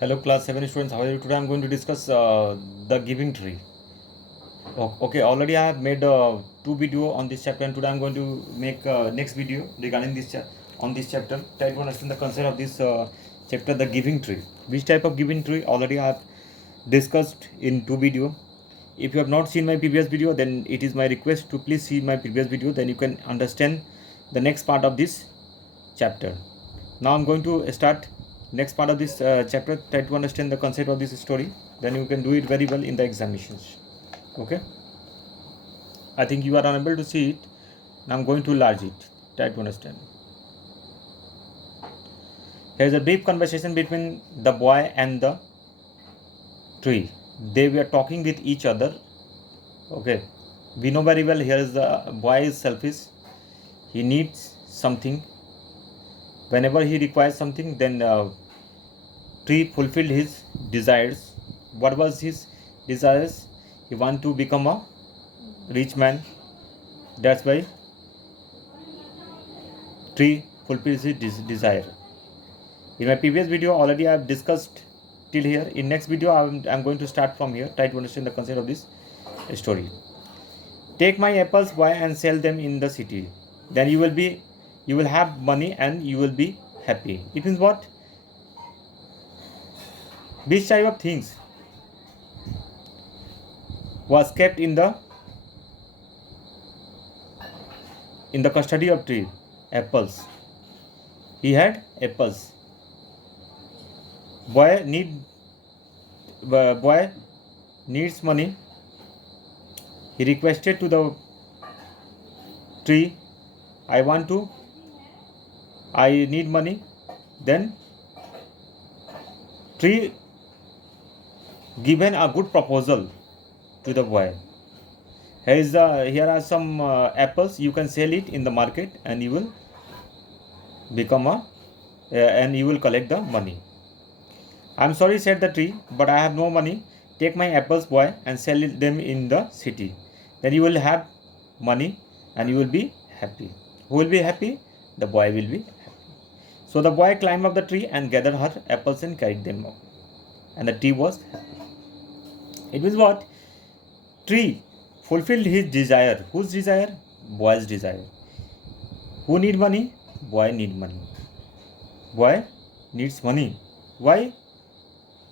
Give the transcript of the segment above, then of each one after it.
Hello class 7 students, how are you? Today I'm going to discuss the giving tree. Okay, already I have made two video on this chapter, and today I'm going to make next video regarding this on this chapter. Try to understand the concept of this chapter, the giving tree. Which type of giving tree already I have discussed in two video. If you have not seen my previous video, then it is my request to please see my previous video, then you can understand the next part of this chapter. Now I'm going to start next part of this chapter. Try to understand the concept of this story, then you can do it very well in the examinations. Okay, I think you are unable to see it. Now I'm going to enlarge it. Try to understand. There is a brief conversation between the boy and the tree. They were talking with each other. Okay, we know very well here is the boy is selfish. He needs something. Whenever he requires something, then tree fulfilled his desires. What was his desires? He want to become a rich man. That's why tree fulfills his desire. In my previous video already I have discussed till here. In next video I'm going to start from here. Try to understand the concept of this story. Take my apples, boy, and sell them in the city. Then you will have money and you will be happy. It means what? Which type of things was kept in the custody of tree? Apples. He had apples. Boy needs money. He requested to the tree, I need money. Then tree given a good proposal to the boy. Here are some apples. You can sell it in the market, and you will become and you will collect the money. I'm sorry, said the tree, but I have no money. Take my apples, boy, and sell them in the city. Then you will have money and you will be happy. Who will be happy? The boy will be happy. So the boy climbed up the tree and gathered her apples and carried them up. And the tree was happy. It was what? Tree fulfilled his desire. Whose desire? Boy's desire. Who need money? Boy need money. Boy needs money. Why?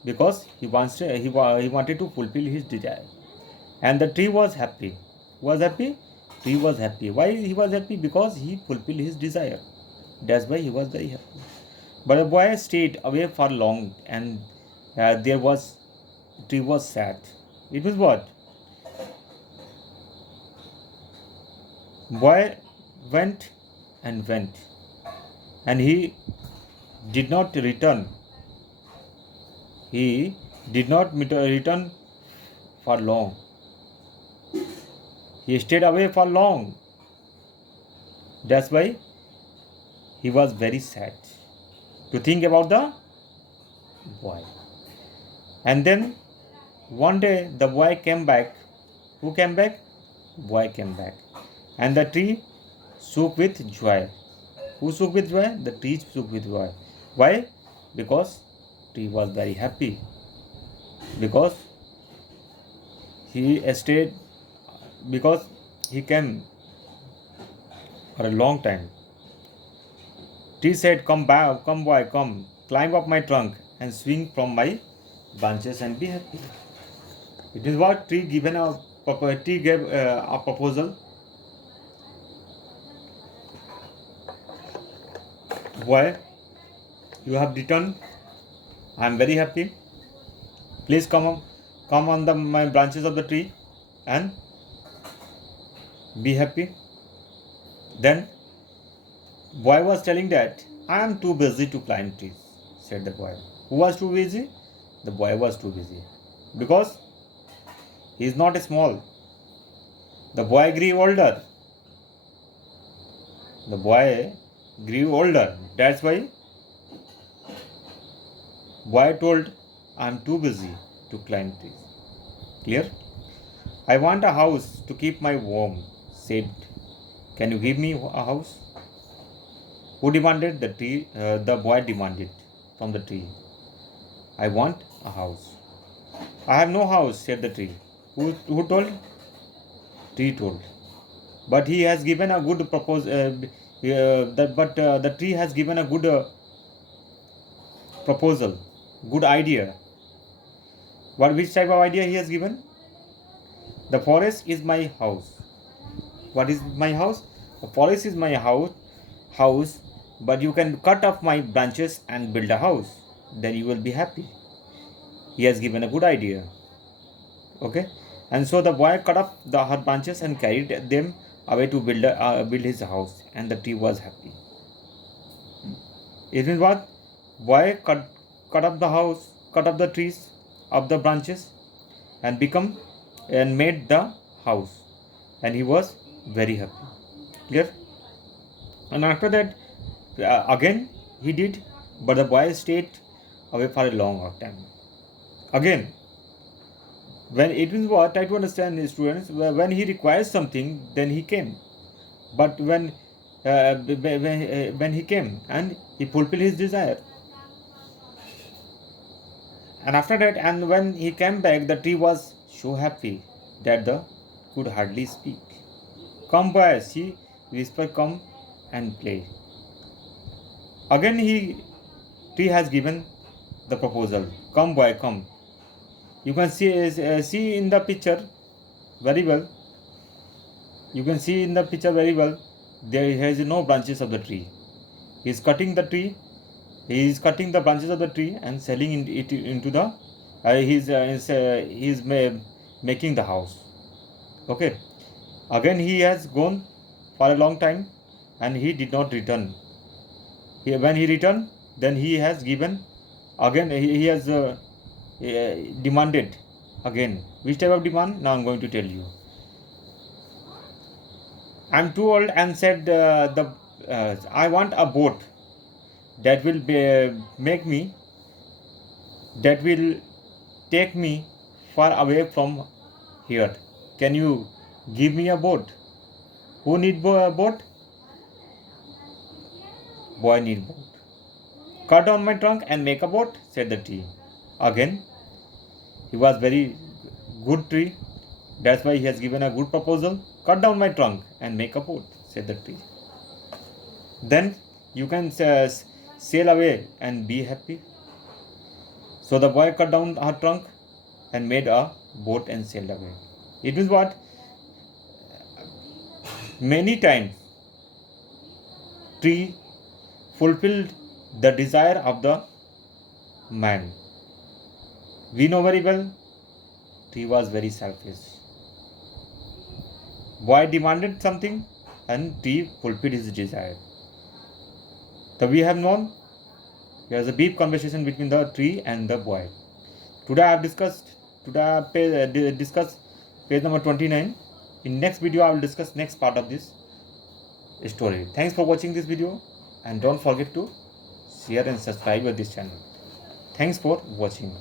Because he wanted to fulfill his desire. And the tree was happy. Was happy? Tree was happy. Why he was happy? Because he fulfilled his desire. That's why he was very happy. But the boy stayed away for long, and tree was sad. It was what? Boy went and went, and he did not return. He did not return for long. He stayed away for long. That's why he was very sad to think about the boy. And then one day the boy came back. Who came back? Boy came back. And the tree shook with joy. Who shook with joy? The tree shook with joy. Why? Because tree was very happy. Because he stayed, because he came for a long time. Tree said, come back, come boy, come, climb up my trunk and swing from my branches and be happy. It is what tree gave a proposal. Boy, you have returned. I am very happy. Please come on my branches of the tree and be happy. Then boy was telling that I am too busy to climb trees, said the boy. Who was too busy? The boy was too busy. Because he is not small. The boy grew older. The boy grew older. That's why boy told, I am too busy to climb trees. Clear? I want a house to keep my warm, said. Can you give me a house? Who demanded? The tree. The boy demanded from the tree. I want a house. I have no house, said the tree. Who told? Tree told. But he has given a good the tree has given a good proposal, good idea. Which type of idea he has given? The forest is my house. What is my house? The forest is my house, but you can cut off my branches and build a house. Then you will be happy. He has given a good idea. Okay, and so the boy cut off her branches and carried them away to build his house, and the tree was happy. It means what? Boy cut up the house, cut up the trees of the branches, and made the house, and he was very happy. Clear? And after that, again he did, but the boy stayed away for a long time. Again, when it means what? Try to understand, students. When he requires something, then he came. But when he came and he fulfilled his desire, and after that, and when he came back, the tree was so happy that the could hardly speak. Come, boy, she whispered, come and play. Again, tree has given the proposal. Come, boy, come. You can see in the picture very well. You can see in the picture very well. There is no branches of the tree. He is cutting the tree. He is cutting the branches of the tree and selling it into the. He is making the house. Okay. Again, he has gone for a long time, and he did not return. When he returned, then he has given. Again, he has demanded. Again, which type of demand? Now I'm going to tell you. I'm too old and said I want a boat that will that will take me far away from here. Can you give me a boat? Who need a boat? Boy need boat. Cut down my trunk and make a boat, said the tree. Again, he was very good tree. That's why he has given a good proposal. Cut down my trunk and make a boat, said the tree. Then you can sail away and be happy. So the boy cut down her trunk and made a boat and sailed away. It means what? Many times tree fulfilled the desire of the man. We know very well tree was very selfish. Boy demanded something and tree fulfilled his desire. So we have known there is a deep conversation between the tree and the boy. Today I have discussed page number 29. In next video I will discuss next part of this story. Thanks for watching this video, and don't forget to share and subscribe to this channel. Thanks for watching.